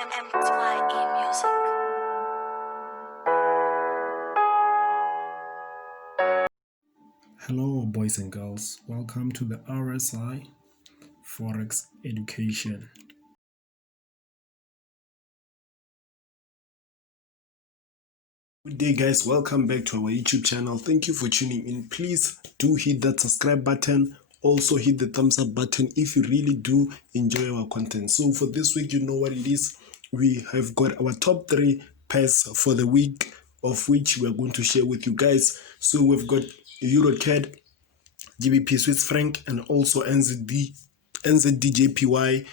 and NZDJPY music. Hello boys and girls, welcome to the RSI Forex Education. Good day guys, welcome back to our YouTube channel. Thank you for tuning in. Please do hit that subscribe button, also hit the thumbs up button if you really do enjoy our content. So for this week, you know what it is, we have got our top 3 pairs for the week, of which we are going to share with you guys. So we've got EURCAD, GBP Swiss franc, and also NZDJPY,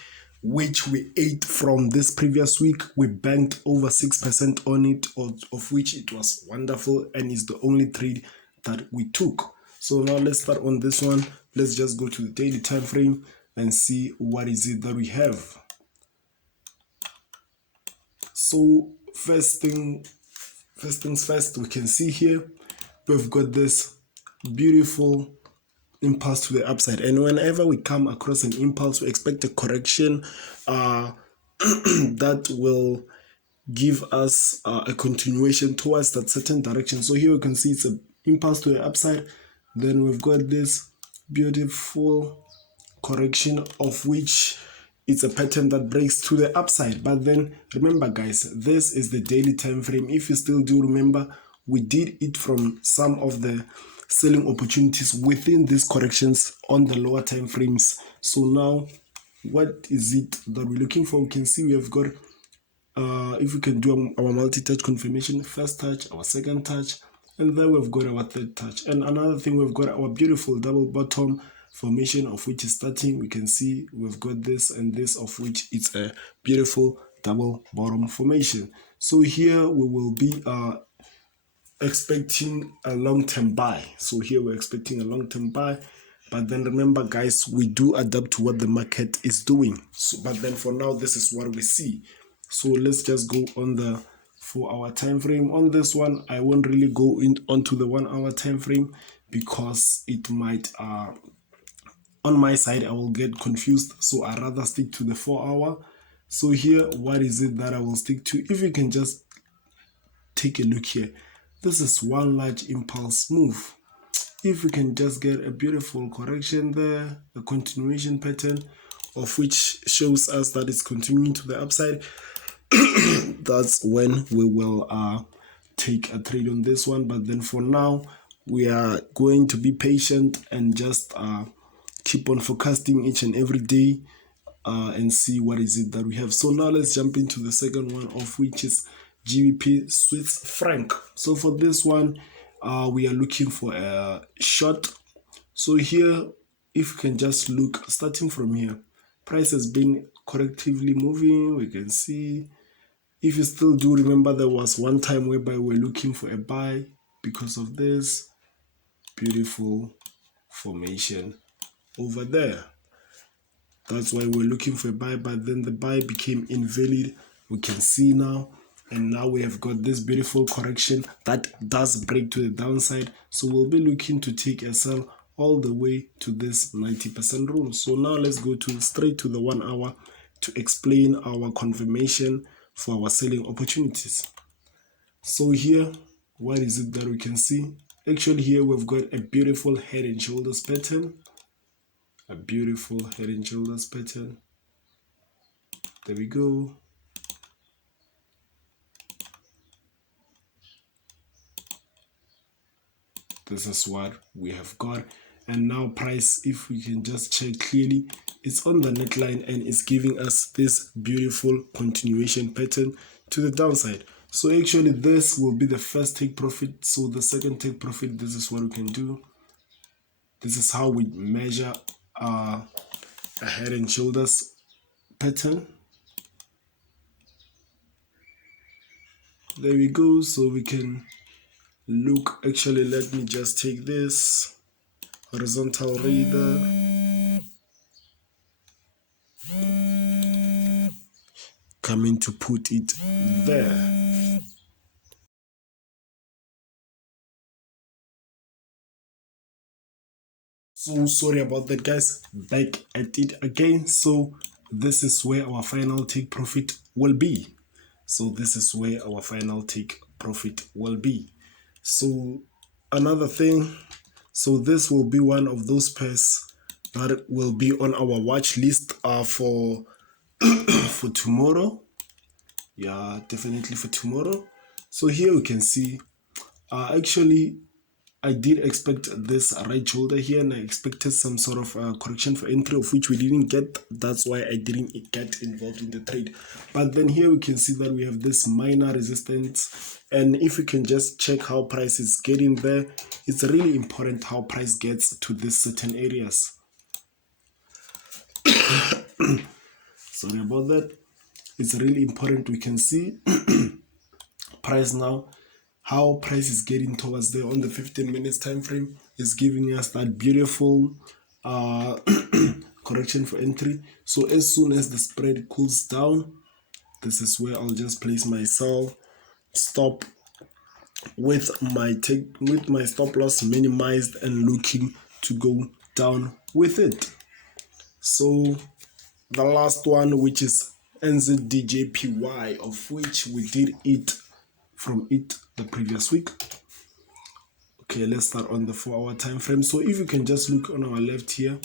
which we ate from this previous week. We banked over 6% on it, of which it was wonderful, and is the only trade that we took. So now let's start on this one. Let's just go to the daily time frame and see what is it that we have. So first things first, we can see here we've got this beautiful impulse to the upside, and whenever we come across an impulse, we expect a correction that will give us a continuation towards that certain direction. So here we can see it's an impulse to the upside, then we've got this beautiful correction, of which it's a pattern that breaks to the upside. But then remember guys, this is the daily time frame. If you still do remember, we did it from some of the selling opportunities within these corrections on the lower time frames. So now what is it that we're looking for? We can see we have got if we can do our multi-touch confirmation, first touch, our second touch, and then we've got our third touch. And another thing, we've got our beautiful double bottom formation, of which is starting. We can see we've got this and this, of which it's a beautiful double bottom formation. So here we will be expecting a long-term buy. So here we're expecting a long-term buy, but then remember guys, we do adapt to what the market is doing. So but then for now, this is what we see. So let's just go on the 4-hour time frame. On this one, I won't really go onto the 1-hour time frame because it might on my side I will get confused, so I rather stick to the 4-hour. So here, what is it that I will stick to? If you can just take a look here, this is one large impulse move. If we can just get a beautiful correction there, a continuation pattern, of which shows us that it's continuing to the upside, that's when we will take a trade on this one. But then for now, we are going to be patient and just keep on forecasting each and every day and see what is it that we have. So now let's jump into the second one, of which is GBP Swiss franc. So for this one, we are looking for a short. So here, if you can just look, starting from here, price has been correctively moving. We can see, if you still do remember, there was one time whereby we're looking for a buy because of this beautiful formation over there. That's why we're looking for a buy, but then the buy became invalid. We can see now, and now we have got this beautiful correction that does break to the downside. So we'll be looking to take a sell all the way to this 90% rule. So now let's go straight to the 1 hour to explain our confirmation for our selling opportunities. So here, what is it that we can see? Actually here we've got a beautiful head and shoulders pattern. A beautiful head and shoulders pattern. There we go. This is what we have got. And now price, if we can just check clearly, it's on the neckline and it's giving us this beautiful continuation pattern to the downside. So actually this will be the first take profit. So the second take profit, this is what we can do. This is how we measure a head and shoulders pattern. There we go. So we can look, actually let me just take this horizontal reader, coming to put it there. So sorry about that guys, back at it again. So this is where our final take profit will be. So this is where our final take profit will be. So another thing, so this will be one of those pairs that will be on our watch list for for tomorrow. Yeah, definitely for tomorrow. So here you can see actually I did expect this right shoulder here, and I expected some sort of correction for entry, of which we didn't get. That's why I didn't get involved in the trade. But then here we can see that we have this minor resistance, and if you can just check how price is getting there, it's really important how price gets to these certain areas. Sorry about that. It's really important. We can see price now, how price is getting towards there on the 15 minutes time frame is giving us that beautiful uh correction for entry. So as soon as the spread cools down, this is where I'll just place my sell stop with my stop loss minimized and looking to go down with it. So the last one, which is NZDJPY, of which we did eat from it the previous week. Okay, let's start on the 4-hour time frame. So if you can just look on our left here,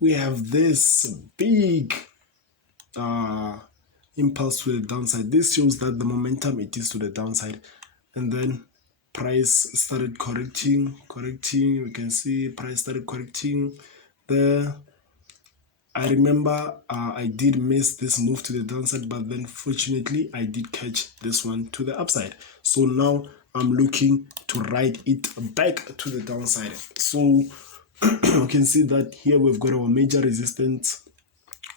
we have this big impulse to the downside. This shows that the momentum, it is to the downside, and then price started correcting. We can see price started correcting there. I remember I did miss this move to the downside, but then fortunately I did catch this one to the upside. So now I'm looking to ride it back to the downside. So you can see that here we've got our major resistance,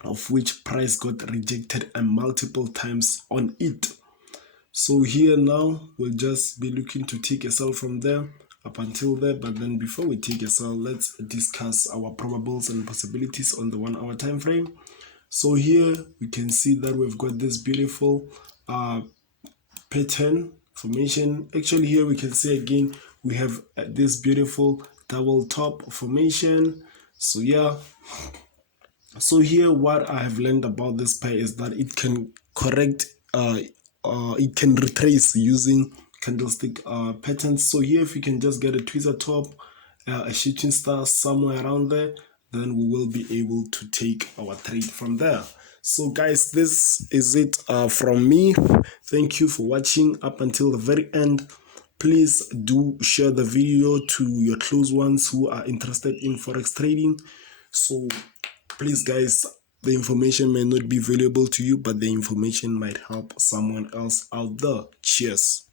of which price got rejected and multiple times on it. So here now we'll just be looking to take a sell from there up until there. But then before we take a sell, let's discuss our probables and possibilities on the 1-hour time frame. So here we can see that we've got this beautiful pattern formation. Actually, here we can see again we have this beautiful double top formation. So yeah, so here what I have learned about this pair is that it can correct it can retrace using candlestick patterns. So here if you can just get a tweezer top, a shooting star somewhere around there, then we will be able to take our trade from there. So guys, this is it from me. Thank you for watching up until the very end. Please do share the video to your close ones who are interested in forex trading. So please guys, the information may not be valuable to you, but the information might help someone else out there. Cheers.